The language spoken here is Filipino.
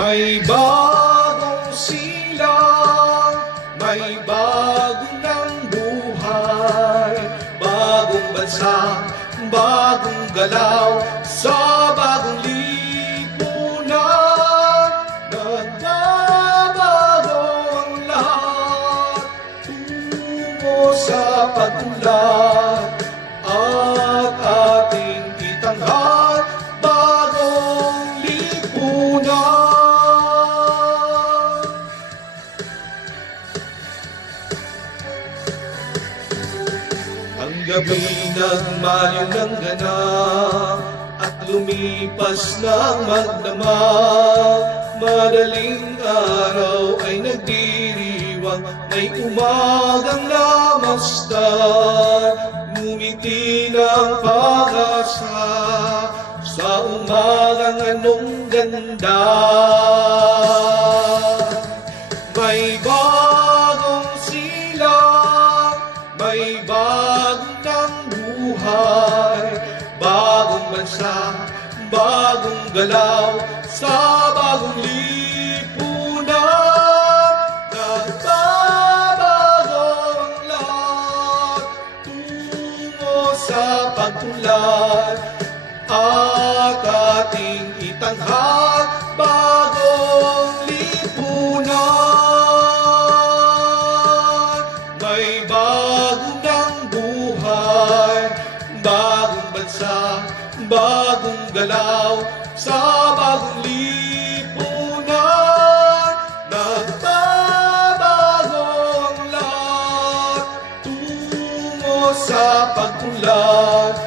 May bagong silang, may bagong ng buhay, bagong bansa, bagong galaw, sa bagong lipunan. Nagbabago ang lahat, tungo sa pag-unlad, at ating itanghal bagong lipunan. Ang gabi nagmaliw ng ganap at lumipas ng magdamag. Madaling araw ay nagdiriwang, may umagang lamastan. Ngumiti ng pag-asa sa umagang anong ganda. May bagong silang, may bagong ng buhay, bagong bansa, bagong galaw, sa bagong lipunan. Nagbabago ang lahat, tungo sa pagtulad, at ating itanghal bagong lipunan. May bagong ng buhay, bagong bansa, bagong galaw, sa bagong lipunan. Nagbabago ang lahat, tungo sa pagtulad,